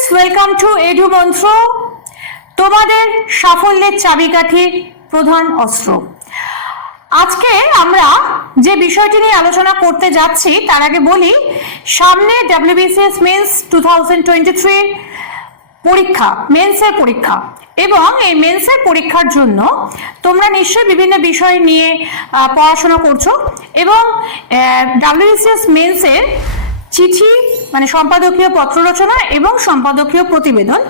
Students, welcome to edu মন্ত্র, তোমাদের সাফল্যের চাবিকাঠির প্রধান অস্ত্র। আজকে আমরা যে বিষয়টি নিয়ে আলোচনা করতে যাচ্ছি তার আগে বলি, সামনে WBCS মেন্স 2023 পরীক্ষা, মেন্সের পরীক্ষা, এবং এই মেন্সের পরীক্ষার জন্য তোমরা নিশ্চয়ই বিভিন্ন বিষয় নিয়ে পড়াশোনা করছো এবং WBCS মেন্সের চিঠি মানে সম্পাদকীয় পত্র রচনা এবং সম্পাদকীয় প্রতিবেদন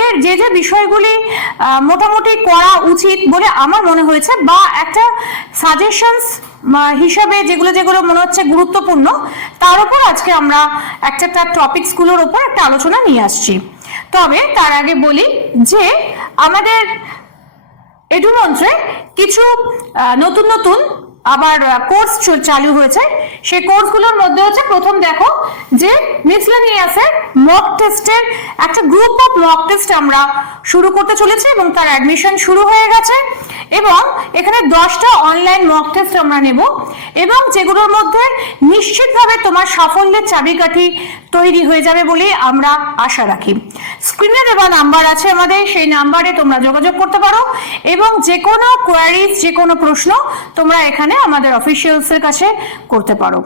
এর যে যে বিষয়গুলি মোটামুটি করা উচিত বলে আমার মনে হয়েছে, বা একটা সাজেশনস হিসাবে যেগুলো যেগুলো মনে হচ্ছে গুরুত্বপূর্ণ, তার উপর আজকে আমরা একটা টপিকসগুলোর উপর একটা আলোচনা নিয়ে আসছি। তবে তার আগে বলি যে আমাদের এডু মন্ত্রে কিছু নতুন নতুন আবার কোর্স চালু হয়েছে। সেই কোর্সগুলোর মধ্যে হচ্ছে, প্রথম দেখো যে মিসলেনিয়াসের মক টেস্টের একটা গ্রুপ অফ মক টেস্ট আমরা শুরু করতে চলেছি এবং তার অ্যাডমিশন শুরু হয়ে গেছে, এবং এখানে 10টা অনলাইন মক টেস্ট আমরা নেব এবং যেগুলোর মধ্যে নিশ্চিতভাবে তোমার সাফল্যের চাবিকাঠি তৈরি হয়ে যাবে বলে আমরা আশা রাখি। স্ক্রিনে দেওয়া নাম্বার আছে আমাদের, সেই নাম্বারে তোমরা যোগাযোগ করতে পারো এবং যে কোনো কোয়ারিজ, যে কোনো প্রশ্ন তোমরা এখানে আমাদের অফিসিয়ালসের কাছে করতে পারো।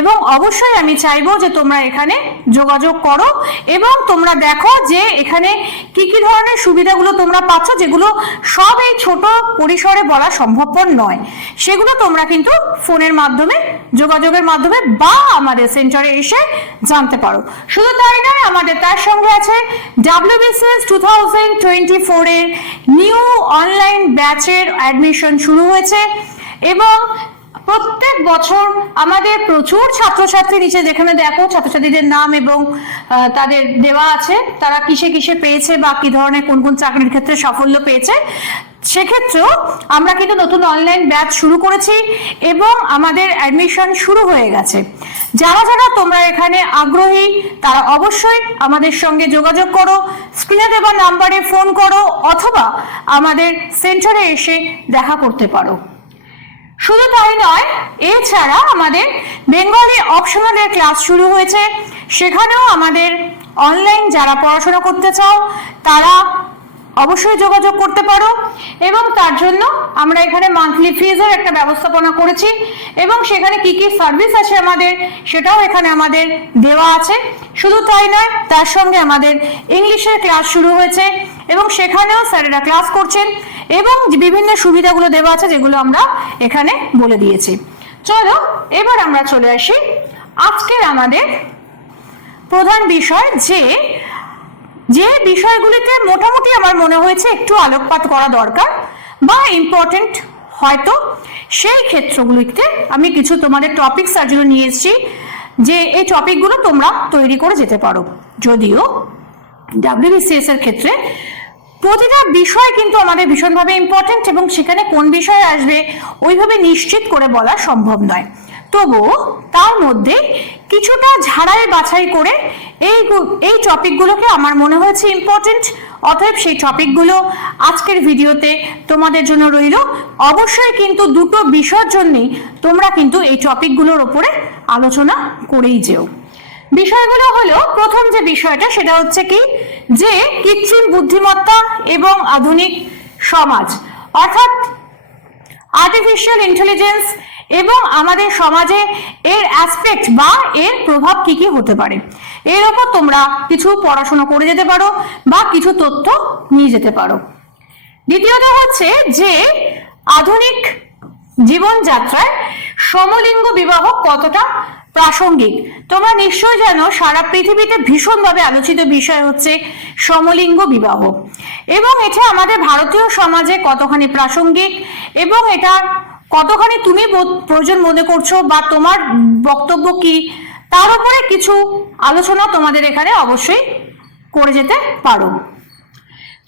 এবং অবশ্যই আমি চাইবো যে তোমরা এখানে যোগাযোগ করো এবং তোমরা দেখো যে এখানে কি কি ধরনের সুবিধাগুলো তোমরা পাচ্ছ, যেগুলো সব এই ছোট পরিসরে বলা সম্ভবপর নয়। সেগুলো তোমরা কিন্তু ফোনের মাধ্যমে, যোগাযোগের মাধ্যমে বা আমাদের সেন্টারে এসে জানতে পারো। শুধু তাই নয়, আমাদের তার সঙ্গে আছে WBCS 2024 এর নিউ অনলাইন ব্যাচের অ্যাডমিশন শুরু হয়েছে এবং প্রত্যেক বছর আমাদের প্রচুর ছাত্রছাত্রী, নিচে যেখানে দেখো ছাত্রছাত্রীদের নাম এবং তাদের দেওয়া আছে, তারা কিসে কিসে পেয়েছে বা কি ধরনের কোন কোন চাকরির ক্ষেত্রে সাফল্য পেয়েছে। সেক্ষেত্রেও আমরা কিন্তু নতুন অনলাইন ব্যাচ শুরু করেছি এবং আমাদের অ্যাডমিশন শুরু হয়ে গেছে। যারা যারা তোমরা এখানে আগ্রহী তারা অবশ্যই আমাদের সঙ্গে যোগাযোগ করো, স্ক্রিনে দেওয়া নাম্বারে ফোন করো অথবা আমাদের সেন্টারে এসে দেখা করতে পারো। শুধু তাই নয়, এছাড়া আমাদের বেঙ্গলি অপশনালের ক্লাস শুরু হয়েছে, সেখানেও আমাদের অনলাইন যারা পড়াশোনা করতে চাও তারা অবশ্যই যোগাযোগ করতে পারো এবং তার জন্য আমরা এখানে মান্থলি ফিজের একটা ব্যবস্থাপনা করেছি এবং সেখানে কি কি সার্ভিস আছে আমাদের সেটাও এখানে আমাদের দেওয়া আছে। শুধু তাই নয়, তার সঙ্গে আমাদের ইংলিশের ক্লাস শুরু হয়েছে এবং সেখানেও স্যারেরা ক্লাস করছেন এবং বিভিন্ন সুবিধাগুলো দেওয়া আছে যেগুলো আমরা এখানে বলে দিয়েছি। চলো এবার আমরা চলে আসি আজকের আমাদের প্রধান বিষয়, যে বিষয়গুলিতে মোটামুটি আমার মনে হয়েছে একটু আলোকপাত করা দরকার বা ইম্পর্টেন্ট হয়তো, সেই ক্ষেত্রগুলিতে আমি কিছু তোমাদের টপিকস আর জন্য নিয়ে এসেছি যে এই টপিকগুলো তোমরা তৈরি করে যেতে পারো। যদিও WBCS এর ক্ষেত্রে প্রতিটা বিষয় কিন্তু আমাদের ভীষণভাবে ইম্পর্টেন্ট এবং সেখানে কোন বিষয় আসবে ওইভাবে নিশ্চিত করে বলা সম্ভব নয়, তবুও তার মধ্যে কিছুটা ঝাড়াই বাছাই করে এই টপিকগুলোকে আমার মনে হয়েছে ইম্পর্টেন্ট, অতএব সেই টপিকগুলো আজকের ভিডিওতে তোমাদের জন্য রইল। অবশ্যই কিন্তু দুটো বিষয়ের জন্যই তোমরা কিন্তু এই টপিকগুলোর ওপরে আলোচনা করেই যেও। বিষয়গুলো হলো, প্রথম যে বিষয়টা সেটা হচ্ছে কি, যে কৃত্রিম বুদ্ধিমত্তা এবং আধুনিক সমাজ, অর্থাৎ আর্টিফিশিয়াল ইন্টেলিজেন্স এবং আমাদের সমাজে এর অ্যাসপেক্ট বা এর প্রভাব কি কি হতে পারে, এর ওপর তোমরা কিছু পড়াশোনা করে যেতে পারো বা কিছু তথ্য নিয়ে যেতে পারো। দ্বিতীয়ত হচ্ছে যে আধুনিক জীবনযাত্রায় সমলিঙ্গ বিবাহ কতটা প্রাসঙ্গিক। তোমরা নিশ্চয়ই জানো সারা পৃথিবীতে ভীষণভাবে আলোচিত বিষয় হচ্ছে সমলিঙ্গ বিবাহ এবং এটা আমাদের ভারতীয় সমাজে কতখানি প্রাসঙ্গিক এবং এটা কতখানি তুমি প্রয়োজন মনে করছো বা তোমার বক্তব্য কি, তার উপরে কিছু আলোচনা তোমাদের এখানে অবশ্যই করে যেতে পারো।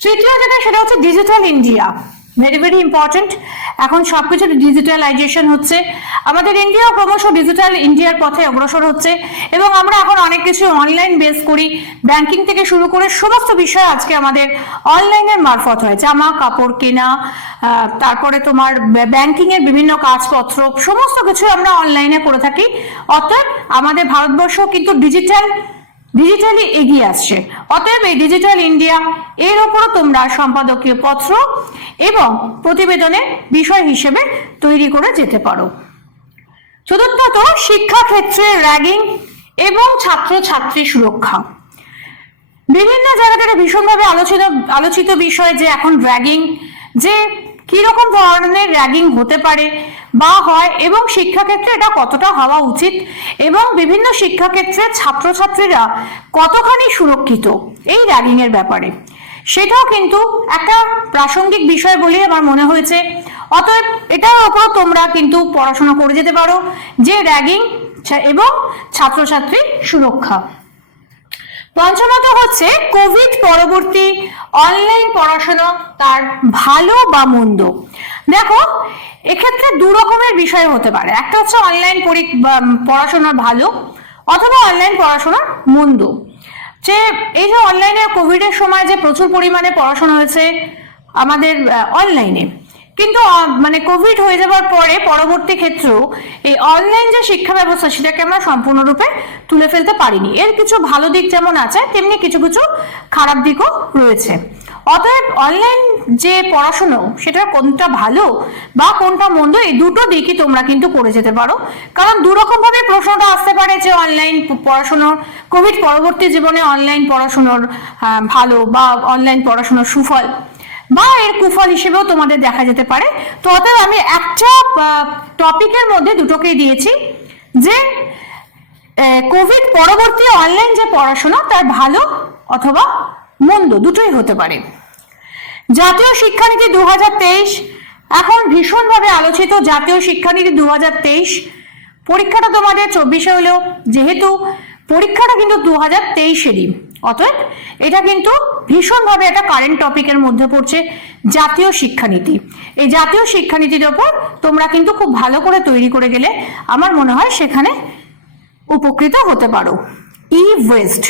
তৃতীয় যেটা সেটা হচ্ছে digital India, very very important. এখন সবকিছু ডিজিটালাইজেশন হচ্ছে, আমাদের ইন্ডিয়া ক্রমশ ডিজিটাল ইন্ডিয়ার পথে অগ্রসর হচ্ছে এবং আমরা এখন অনেক কিছু অনলাইন বেস করি, ব্যাংকিং থেকে শুরু করে সমস্ত বিষয় আজকে আমাদের অনলাইনের মারফত হয়। জামা কাপড় কেনা, তারপরে তোমার ব্যাংকিং এর বিভিন্ন কাজপত্র, সমস্ত কিছু আমরা অনলাইনে করে থাকি। অতএব আমাদের ভারতবর্ষ কিন্তু ডিজিটাল ডিজিটালি এগিয়ে আসছে। অতএব এই ডিজিটাল ইন্ডিয়া এর ওপরও তোমরা সম্পাদকীয় পত্র এবং প্রতিবেদনের বিষয় হিসেবে তৈরি করে যেতে পারো। চতুর্থত, শিক্ষাক্ষেত্রে র্যাগিং এবং ছাত্রছাত্রী সুরক্ষা। বিভিন্ন জায়গা থেকে ভীষণভাবে আলোচিত বিষয় যে এখন র্যাগিং, যে কিরকম ধরনের র্যাগিং হতে পারে বা হয় এবং শিক্ষাক্ষেত্রে এটা কতটা হওয়া উচিত এবং বিভিন্ন শিক্ষাক্ষেত্রে ছাত্রছাত্রীরা কতখানি সুরক্ষিত এই র্যাগিং এর ব্যাপারে, সেটাও কিন্তু একটা প্রাসঙ্গিক বিষয় বলেই আমার মনে হয়েছে। অতএব এটার উপর তোমরা কিন্তু পড়াশোনা করে যেতে পারো, যে র্যাগিং এবং ছাত্রছাত্রী সুরক্ষা। পঞ্চমত হচ্ছে কোভিড পরবর্তী অনলাইন পড়াশোনা, তার ভালো বা মন্দ। দেখো, এক্ষেত্রে দু রকমের বিষয় হতে পারে। একটা হচ্ছে অনলাইন পড়াশোনার ভালো অথবা অনলাইন পড়াশোনার মন্দ। যে এই যে অনলাইনে কোভিডের সময় যে প্রচুর পরিমাণে পড়াশোনা হয়েছে আমাদের অনলাইনে, কিন্তু মানে কোভিড হয়ে যাওয়ার পরে পরবর্তী ক্ষেত্রেও এই অনলাইন যে শিক্ষা ব্যবস্থা সেটাকে আমরা সম্পূর্ণরূপে তুলে ফেলতে পারিনি। এর কিছু ভালো দিক যেমন আছে, তেমনি কিছু কিছু খারাপ দিকও রয়েছে। অতএব অনলাইন যে পড়াশোনা সেটা কোনটা ভালো বা কোনটা মন্দ, এই দুটো দিকই তোমরা কিন্তু করে যেতে পারো। কারণ দু রকম ভাবে প্রশ্নটা আসতে পারে যে অনলাইন পড়াশোনার, কোভিড পরবর্তী জীবনে অনলাইন পড়াশোনার ভালো বা অনলাইন পড়াশোনার সুফল বা এর কুফল হিসেবেও তোমাদের দেখা যেতে পারে। তো অতএব আমি একটা টপিকের মধ্যে দুটোকেই দিয়েছি, যে কোভিড পরবর্তী অনলাইন যে পড়াশোনা তার ভালো অথবা মন্দ দুটোই হতে পারে। জাতীয় শিক্ষানীতি 2023 এখন ভীষণভাবে আলোচিত। জাতীয় শিক্ষানীতি 2023 পরীক্ষাটা তোমাদের 24-এ হলেও যেহেতু পরীক্ষাটা কিন্তু 2023-এরই, অতএব এটা কিন্তু ভীষণভাবে একটা কারেন্ট টপিকের মধ্যে পড়ছে জাতীয় শিক্ষানীতি। এই জাতীয় শিক্ষানীতির ওপর তোমরা কিন্তু খুব ভালো করে তৈরি করে গেলে আমার মনে হয় সেখানে উপকৃত হতে পারো। ই ওয়েস্ট,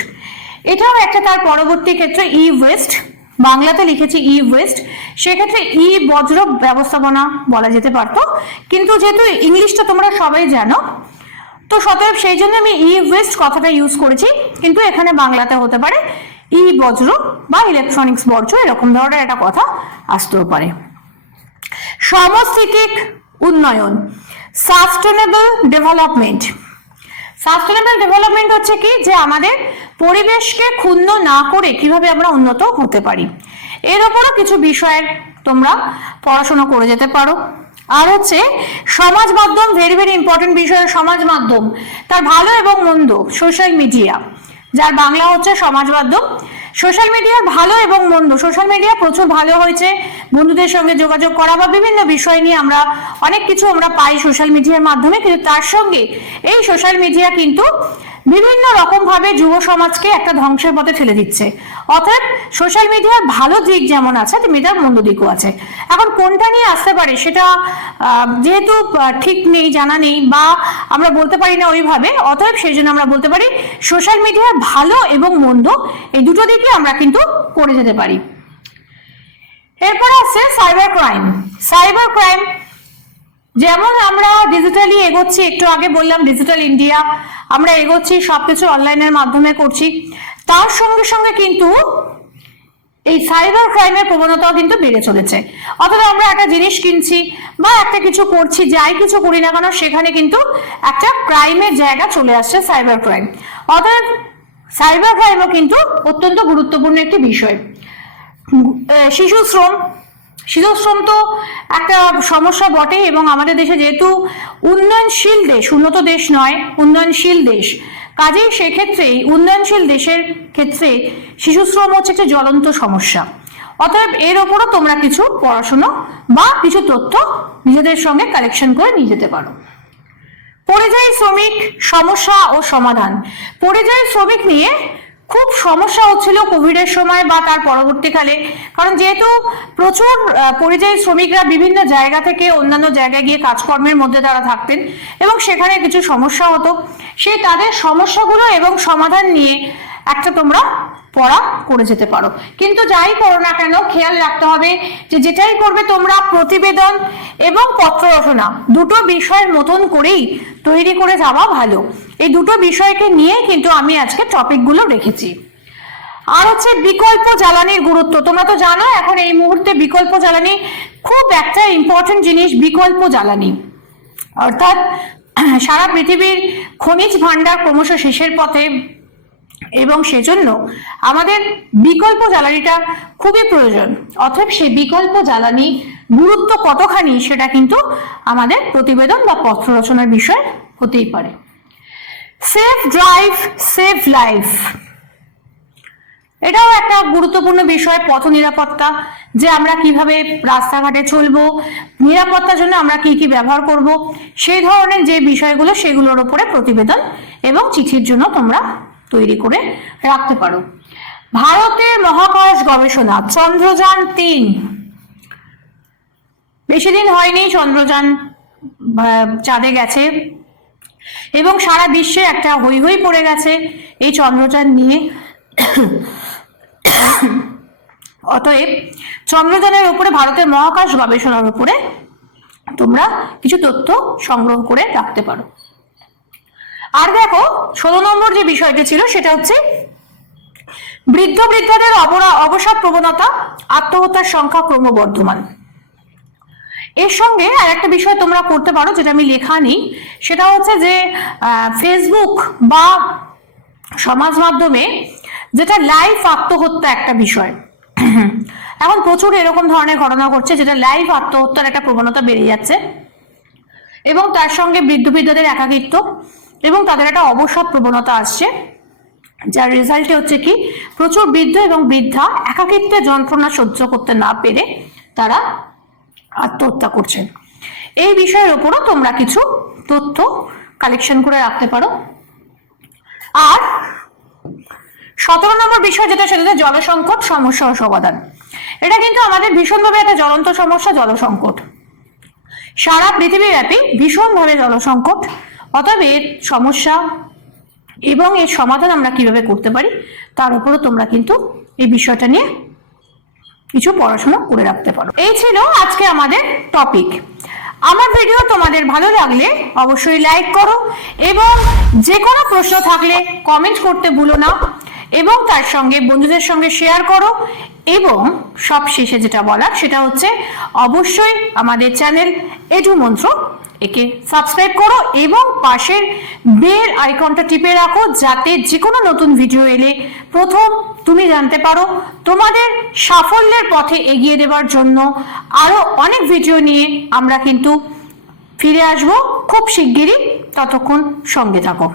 এটাও একটা তার পরবর্তী ক্ষেত্রে ই ওয়েস্ট, বাংলাতে লিখেছি ই ওয়েস্ট, সেক্ষেত্রে ই বজ্র ব্যবস্থাপনা বলা যেতে পারতো, কিন্তু যেহেতু ইংলিশটা তোমরা সবাই জানো তো সতএব সেই জন্য আমি ই ওয়েস্ট কথাটা ইউজ করেছি, কিন্তু এখানে বাংলাতে হতে পারে ই বজ্র বা ইলেকট্রনিক্স বর্জ্য, এরকম ধরনের একটা কথা আসতেও পারে। সমস্থিতিক উন্নয়ন, সাস্টেনেবল ডেভেলপমেন্ট। সাস্টেনেবল ডেভেলপমেন্ট হচ্ছে কি, যে আমাদের পরিবেশকে ক্ষুণ্ণ না করে কিভাবে আমরা উন্নত হতে পারি, এর উপরও কিছু বিষয়ের তোমরা পড়াশোনা করে যেতে পারো। আর হচ্ছে সমাজ মাধ্যম, ভেরি ভেরি ইম্পর্টেন্ট বিষয়, সমাজ মাধ্যম তার ভালো এবং মন্দ। সোশ্যাল মিডিয়া, যার বাংলা হচ্ছে সমাজ মাধ্যম। সোশ্যাল মিডিয়ার ভালো এবং মন্দ, সোশ্যাল মিডিয়া প্রচুর ভালো হয়েছে, বন্ধুদের সঙ্গে যোগাযোগ করা বা বিভিন্ন বিষয় নিয়ে আমরা অনেক কিছু আমরা পাই সোশ্যাল মিডিয়ার মাধ্যমে, কিন্তু তার সঙ্গে এই সোশ্যাল মিডিয়া কিন্তু বিভিন্ন রকম ভাবে যুব সমাজকে একটা ধ্বংসের পথে ঠেলে দিচ্ছে। অতএব সোশ্যাল মিডিয়ার ভালো দিক যেমন আছে তেমনি তার মন্দ দিকও আছে। এখন কোনটা নিয়ে আসতে পারে সেটা যেহেতু ঠিক নেই, জানা নেই বা আমরা বলতে পারি না ওইভাবে, অতএব সেই জন্য আমরা বলতে পারি সোশ্যাল মিডিয়ার ভালো এবং মন্দ এই দুটো দিকে আমরা কিন্তু করে যেতে পারি। এরপর আছে সাইবার ক্রাইম। সাইবার ক্রাইম যেমন আমরা ডিজিটালি এগোচ্ছি, একটু আগে বললাম ডিজিটাল ইন্ডিয়া, আমরা এগোচ্ছি, সবকিছু অনলাইনের মাধ্যমে করছি, তার সঙ্গে সঙ্গে কিন্তু এই সাইবার ক্রাইমের প্রবণতাও কিন্তু বেড়ে চলেছে। অথবা আমরা একটা জিনিস কিনছি বা একটা কিছু করছি, যাই কিছু করি না কেন সেখানে কিন্তু একটা ক্রাইমের জায়গা চলে আসছে, সাইবার ক্রাইম। অতএব সাইবার ক্রাইমও কিন্তু অত্যন্ত গুরুত্বপূর্ণ একটি বিষয়। শিশু শ্রম, শিশু শ্রম তো একটা সমস্যা বটে, এবং আমাদের দেশে যেহেতু উন্নয়নশীল দেশ, উন্নত দেশ নয়, উন্নয়নশীল দেশ, কাজেই সেক্ষেত্রেই উন্নয়নশীল দেশের ক্ষেত্রে শিশু শ্রম হচ্ছে একটা জ্বলন্ত সমস্যা। অতএব এর ওপরও তোমরা কিছু পড়াশোনা বা কিছু তথ্য নিজেদের সঙ্গে কালেকশন করে নিয়ে যেতে পারো। পরিযায়ী শ্রমিক সমস্যা ও সমাধান। পরিযায়ী শ্রমিক নিয়ে খুব সমস্যা হচ্ছিল কোভিডের সময় বা তার পরবর্তীকালে, কারণ যেহেতু প্রচুর পরিযায়ী শ্রমিকরা বিভিন্ন জায়গা থেকে অন্যান্য জায়গায় গিয়ে কাজকর্মের মধ্যে তারা থাকতেন এবং সেখানে কিছু সমস্যা হতো, সেই তাদের সমস্যাগুলো এবং সমাধান নিয়ে একটা তোমরা পড়া করে যেতে পারো। কিন্তু যাই করো না কেন খেয়াল রাখতে হবে যে যেটাই করবে তোমরা প্রতিবেদন এবং পত্র রচনা দুটো বিষয়ের মতন করেই তৈরি করে যাওয়া ভালো। এই দুটো বিষয়কে নিয়ে কিন্তু আমি আজকে টপিকগুলো রেখেছি। আর হচ্ছে বিকল্প জ্বালানির গুরুত্ব। তোমরা তো জানো এখন এই মুহূর্তে বিকল্প জ্বালানি খুব একটা ইম্পর্টেন্ট জিনিস। বিকল্প জ্বালানি অর্থাৎ সারা পৃথিবীর খনিজ ভান্ডার ক্রমশ শেষের পথে, এবং সেজন্য আমাদের বিকল্প জ্বালানিটা খুবই প্রয়োজন। অতএব সেই বিকল্প জ্বালানি গুরুত্ব কতখানি সেটা কিন্তু আমাদের প্রতিবেদন বা পত্র রচনার বিষয় হতেই পারে। সেফ ড্রাইভ সেভ লাইফ, এটাও একটা গুরুত্বপূর্ণ বিষয়। পথ নিরাপত্তা, যে আমরা কিভাবে রাস্তাঘাটে চলবো, নিরাপত্তার জন্য আমরা কি কি ব্যবহার করব, সেই ধরনের যে বিষয়গুলো সেগুলোর উপরে প্রতিবেদন এবং চিঠির জন্য তোমরা তৈরি করে রাখতে পারো। ভারতের মহাকাশ গবেষণা চন্দ্রযান-3, বেশি দিন হয়নি চন্দ্রযান চাঁদে গেছে এবং সারা বিশ্বে একটা হৈ হৈ পড়ে গেছে এই চন্দ্রযান নিয়ে। অতএব চন্দ্রযানের উপরে ভারতের মহাকাশ গবেষণার উপরে তোমরা কিছু তথ্য সংগ্রহ করে রাখতে পারো। আর দেখো 16 নম্বর যে বিষয়টি ছিল সেটা হচ্ছে বৃদ্ধদের অবসাদ প্রবণতা, আত্মহত্যার সংখ্যা ক্রমবর্ধমান। এর সঙ্গে আর একটা বিষয় তোমরা করতে পারো যেটা আমি লেখা নেই, সেটা হচ্ছে যে ফেসবুক বা সমাজ মাধ্যমে যেটা লাইভ আত্মহত্যা একটা বিষয়, এখন প্রচুর এরকম ধরনের ঘটনা ঘটছে যেটা লাইভ আত্মহত্যার একটা প্রবণতা বেড়ে যাচ্ছে, এবং তার সঙ্গে বৃদ্ধদের একাকিত্ব এবং তাদের একটা অবসাদ প্রবণতা আসছে, যার রেজাল্টে হচ্ছে কি প্রচুর বৃদ্ধ এবং বৃদ্ধা একাকিত্বের যন্ত্রণা সহ্য করতে না পেরে তারা আত্মহত্যা করছেন। এই বিষয়ের উপরও তোমরা কিছু তথ্য কালেকশন করে রাখতে পারো। আর 17 নম্বর বিষয় যেটা, সেটা জলসংকট সমস্যা ও সমাধান। এটা কিন্তু আমাদের ভীষণভাবে একটা জ্বলন্ত সমস্যা, জলসংকট সারা পৃথিবীব্যাপী ভীষণভাবে জলসংকট। অতএব এর সমস্যা এবং এর সমাধান আমরা কিভাবে করতে পারি তার উপরও তোমরা কিন্তু এই বিষয়টা নিয়ে কিছু পড়াশোনা করে রাখতে পারো। এই ছিল আজকে আমাদের টপিক। আমার ভিডিও তোমাদের ভালো লাগলে অবশ্যই লাইক করো এবং যে কোনো প্রশ্ন থাকলে কমেন্ট করতে ভুলো না, এবং তার সঙ্গে বন্ধুদের সঙ্গে শেয়ার করো। এবং সব শেষে যেটা বলার সেটা হচ্ছে অবশ্যই আমাদের চ্যানেল এডু মন্ত্র একে সাবস্ক্রাইব করো এবং পাশের বেল আইকনটা টিপে রাখো, যাতে যে কোনো নতুন ভিডিও এলে প্রথম তুমি জানতে পারো। তোমাদের সাফল্যের পথে এগিয়ে দেওয়ার জন্য আরো অনেক ভিডিও নিয়ে আমরা কিন্তু ফিরে আসবো খুব শিগগিরই। ততক্ষণ সঙ্গে থাকো।